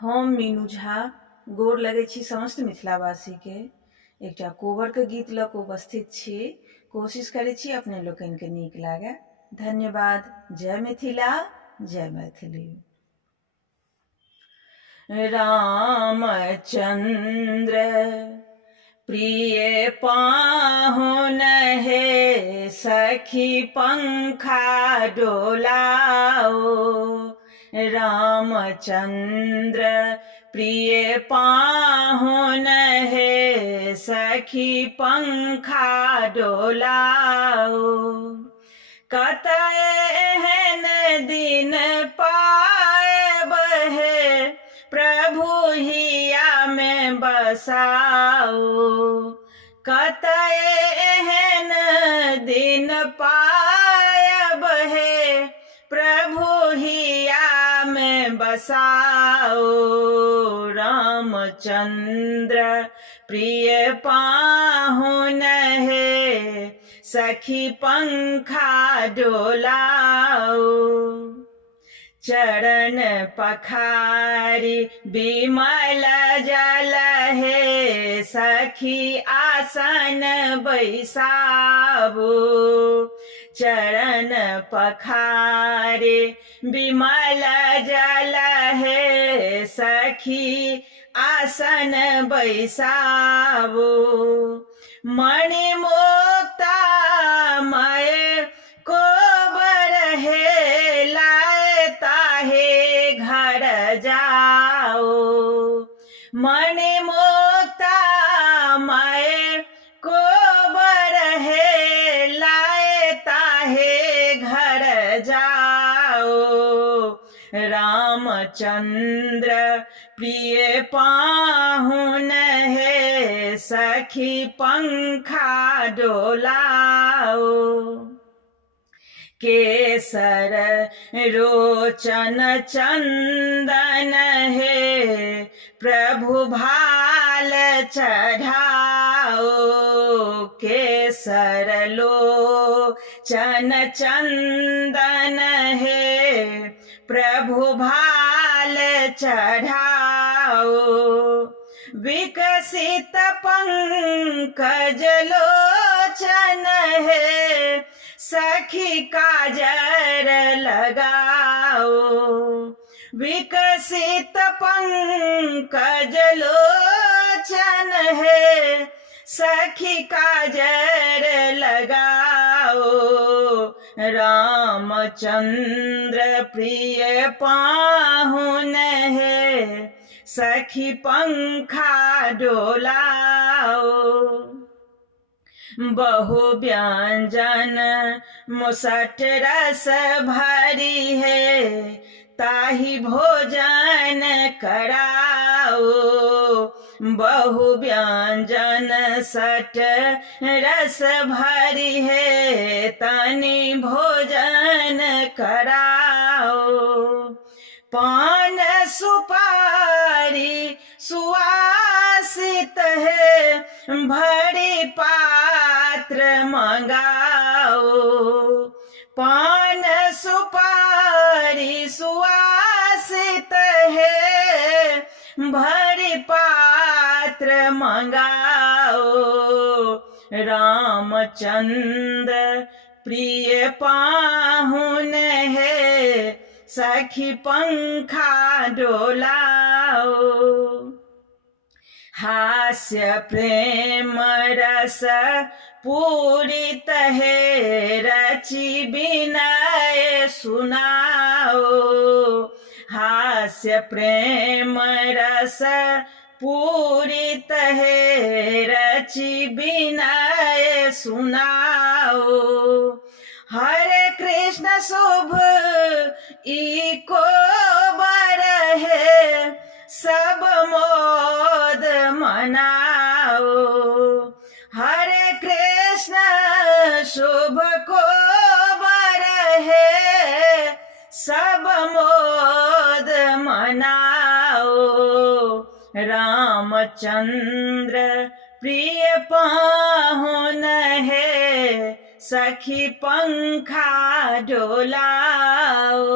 हम मीनू झा गोर लगै छी समस्त मिथिलावासी के एकटा कोबर के गीत लऽ कऽ उपस्थित छी। कोशिश करै छी अपने लोकनि के नीक लागे। धन्यवाद। जय मिथिला, जय मैथिली। रामचंद्र प्रिय पाहुन हे सखी पंखा डोलाओ। रामचंद्र प्रिय पाहुन हे सखी पंखा डोलाओ। कतय एहन दिन पाएब हे प्रभु हिया में बसाओ। कतय एहन दिन पाएब हे प्रभु हिया में बसाओ। रामचंद्र प्रिय पाहुन हे सखी पंखा डोलाओ। चरण पखारी बिमल जल हे सखी आसन बैसाबो। चरण पखारे बिमल जल हे सखी आसन बैसाबो। मणिमुक्ता मय कोबर हे लाए ताहे घर जाओ। मणिमुक्ता मय कोबर हे लाए ताहे घर जाओ। रामचंद्र प्रिय पाहुन हे सखी पंखा डोलाओ। केसर रोचन चंदन हे प्रभु भाल चढ़ाओ। केसर लोचन चंदन हे प्रभु भाल चढ़ाओ। विकसित पंकज लोचन हे सखी काजर लगाओ। विकसित पंकज लोचन हे सखी काजर लगाओ। रामचंद्र प्रिय पाहुन हे सखी पंखा डोलाओ। बहु व्यंजन मुसट रस भरी है ताहि भोजन कराओ। बहु व्यंजन सट रस भरी है तनि भोजन कराओ। पान सुपारी सुवासित है भरी पात्र मंगाओ। पान सुपारी सुवासित है भरी पात्र मंगाओ। रामचंद्र प्रिय पाहुन है सखी पंखा डोलाओ। हास्य प्रेम रस पूरित है रचि विनय सुनाओ। हास्य प्रेम रस पूरित है रचि विनय सुनाओ। हरे कृष्ण शुभ इको बर है सब मोद मनाओ। हरे कृष्ण शुभ को बर है सब मोद मनाओ। रामचंद्र प्रिय पाहुन है सखी पंखा डोलाओ।